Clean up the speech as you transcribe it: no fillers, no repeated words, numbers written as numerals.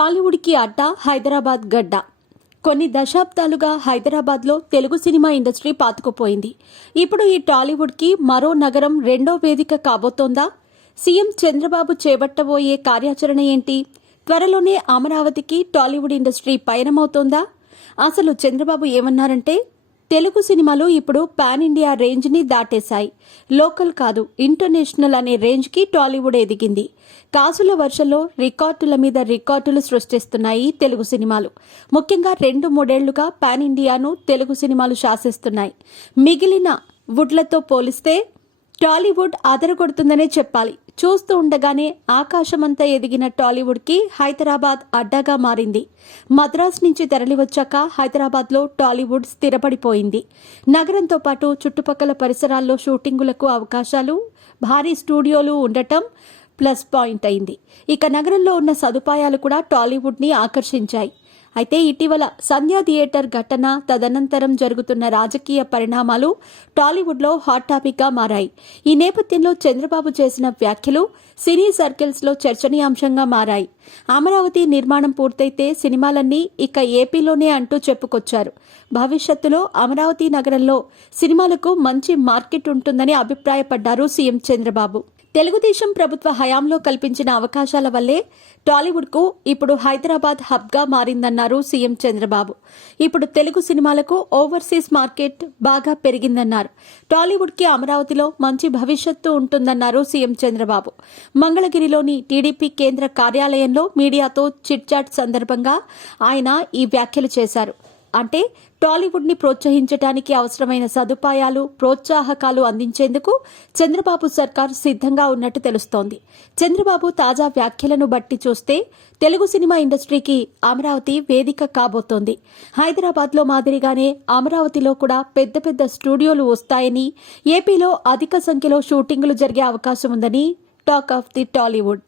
టాలీవుడ్కి అడ్డా హైదరాబాద్ గడ్డ. కొన్ని దశాబ్దాలుగా హైదరాబాద్లో తెలుగు సినిమా ఇండస్ట్రీ పాతుకుపోయింది. ఇప్పుడు ఈ టాలీవుడ్కి మరో నగరం రెండో వేదిక కాబోతోందా? సీఎం చంద్రబాబు చేపట్టబోయే కార్యాచరణ ఏంటి? త్వరలోనే అమరావతికి టాలీవుడ్ ఇండస్ట్రీ పయనమవుతోందా? అసలు చంద్రబాబు ఏమన్నారంటే, తెలుగు సినిమాలు ఇప్పుడు పాన్ ఇండియా రేంజ్ని దాటేశాయి. లోకల్ కాదు, ఇంటర్నేషనల్ అనే రేంజ్కి టాలీవుడ్ ఎదిగింది. కాసుల వర్షంలో రికార్డుల మీద రికార్డులు సృష్టిస్తున్నాయి తెలుగు సినిమాలు. ముఖ్యంగా 2-3 ఏళ్లుగా పాన్ ఇండియాను తెలుగు సినిమాలు శాసిస్తున్నాయి. మిగిలిన వుడ్లతో పోలిస్తే టాలీవుడ్ అదరగొడుతుందనే చెప్పాలి. చూస్తూ ఉండగానే ఆకాశమంతా ఎదిగిన టాలీవుడ్కి హైదరాబాద్ అడ్డాగా మారింది. మద్రాస్ నుంచి తరలివచ్చాక హైదరాబాద్లో టాలీవుడ్ స్థిరపడిపోయింది. నగరంతో పాటు చుట్టుపక్కల పరిసరాల్లో షూటింగులకు అవకాశాలు, భారీ స్టూడియోలు ఉండటం ప్లస్ పాయింట్ అయింది. ఇక నగరంలో ఉన్న సదుపాయాలు కూడా టాలీవుడ్ని ఆకర్షించాయి. అయితే ఇటీవల సంధ్యా థియేటర్ ఘటన, తదనంతరం జరుగుతున్న రాజకీయ పరిణామాలు టాలీవుడ్లో హాట్ టాపిక్గా మారాయి. ఈ నేపథ్యంలో చంద్రబాబు చేసిన వ్యాఖ్యలు సినీ సర్కిల్స్లో చర్చనీయాంశంగా మారాయి. అమరావతి నిర్మాణం పూర్తయితే సినిమాలన్నీ ఇక ఏపీలోనే అంటూ చెప్పుకొచ్చారు. భవిష్యత్తులో అమరావతి నగరంలో సినిమాలకు మంచి మార్కెట్ ఉంటుందని అభిప్రాయపడ్డారు సీఎం చంద్రబాబు. తెలుగుదేశం ప్రభుత్వ హయాంలో కల్పించిన అవకాశాల వల్లే టాలీవుడ్కు ఇప్పుడు హైదరాబాద్ హబ్గా మారిందన్నారు సీఎం చంద్రబాబు. ఇప్పుడు తెలుగు సినిమాలకు ఓవర్సీస్ మార్కెట్ బాగా పెరిగిందన్నారు. టాలీవుడ్కి అమరావతిలో మంచి భవిష్యత్తు ఉంటుందన్నారు సీఎం చంద్రబాబు. మంగళగిరిలోని టీడీపీ కేంద్ర కార్యాలయంలో మీడియాతో చిట్చాట్ సందర్భంగా ఆయన ఈ వ్యాఖ్యలు చేశారు. అంటే టాలీవుడ్ని ప్రోత్సహించడానికి అవసరమైన సదుపాయాలు, ప్రోత్సాహకాలు అందించేందుకు చంద్రబాబు సర్కార్ సిద్ధంగా ఉన్నట్టు తెలుస్తోంది. చంద్రబాబు తాజా వ్యాఖ్యలను బట్టి చూస్తే తెలుగు సినిమా ఇండస్ట్రీకి అమరావతి వేదిక కాబోతోంది. హైదరాబాద్లో మాదిరిగానే అమరావతిలో కూడా పెద్ద పెద్ద స్టూడియోలు వస్తాయని, ఏపీలో అధిక సంఖ్యలో షూటింగులు జరిగే అవకాశం ఉందని టాక్ ఆఫ్ ది టాలీవుడ్.